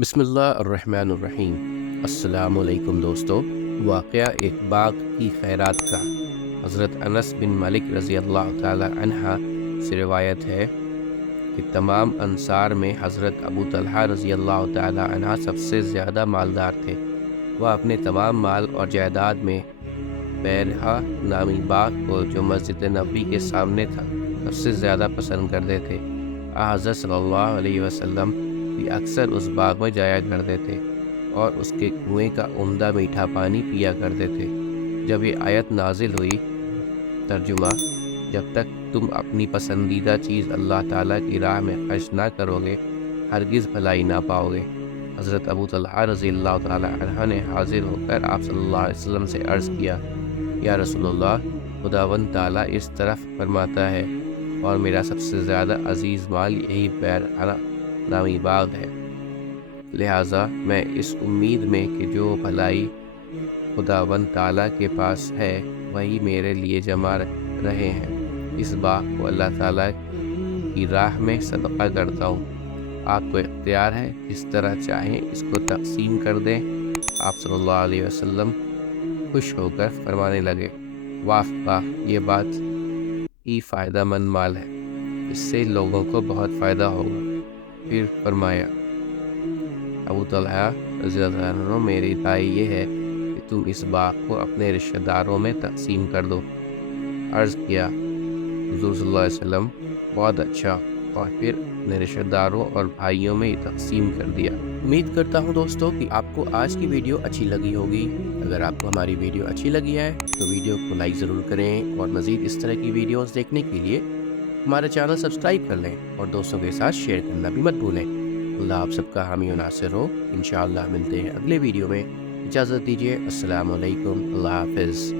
بسم اللہ الرحمن الرحیم۔ السلام علیکم دوستو۔ واقعہ ایک باغ کی خیرات کا۔ حضرت انس بن مالک رضی اللہ تعالی عنہ سے روایت ہے کہ تمام انصار میں حضرت ابو طلحہ رضی اللہ تعالی عنہ سب سے زیادہ مالدار تھے۔ وہ اپنے تمام مال اور جائیداد میں بیرہا نامی باغ کو جو مسجد نبوی کے سامنے تھا سب سے زیادہ پسند کرتے تھے۔ حضرت صلی اللہ علیہ وسلم بھی اکثر اس باغ میں جایا کرتے تھے اور اس کے کنویں کا عمدہ میٹھا پانی پیا کرتے تھے۔ جب یہ آیت نازل ہوئی، ترجمہ: جب تک تم اپنی پسندیدہ چیز اللہ تعالیٰ کی راہ میں خرچ نہ کرو گے ہرگز بھلائی نہ پاؤ گے۔ حضرت ابو طلحہ رضی اللہ تعالیٰ عنہ نے حاضر ہو کر آپ صلی اللہ علیہ وسلم سے عرض کیا، یا رسول اللہ، خداوند تعالیٰ اس طرف فرماتا ہے اور میرا سب سے زیادہ عزیز مال یہی بیرہا نامی باغ ہے، لہٰذا میں اس امید میں کہ جو بھلائی خداوند تعالیٰ کے پاس ہے وہی میرے لیے جمع رہے ہیں، اس باغ کو اللہ تعالیٰ کی راہ میں صدقہ کرتا ہوں۔ آپ کو اختیار ہے، جس طرح چاہیں اس کو تقسیم کر دیں۔ آپ صلی اللہ علیہ وسلم خوش ہو کر فرمانے لگے، واہ واہ، یہ بات ہی فائدہ مند مال ہے، اس سے لوگوں کو بہت فائدہ ہوگا۔ پھر فرمایا، ابو طلحہ رضی اللہ عنہ، میری رائے یہ ہے کہ تم اس باغ کو اپنے رشتہ داروں میں تقسیم کر دو۔ عرض کیا، حضور صلی اللہ علیہ وسلم، بہت اچھا، اور پھر اپنے رشتہ داروں اور بھائیوں میں تقسیم کر دیا۔ امید کرتا ہوں دوستو کہ آپ کو آج کی ویڈیو اچھی لگی ہوگی۔ اگر آپ کو ہماری ویڈیو اچھی لگی ہے تو ویڈیو کو لائک ضرور کریں، اور مزید اس طرح کی ویڈیوز دیکھنے کے لیے ہمارا چینل سبسکرائب کر لیں اور دوستوں کے ساتھ شیئر کرنا بھی مت بھولیں۔ اللہ آپ سب کا حامی و ناصر ہو۔ انشاءاللہ ملتے ہیں اگلے ویڈیو میں۔ اجازت دیجیے، السلام علیکم، اللہ حافظ۔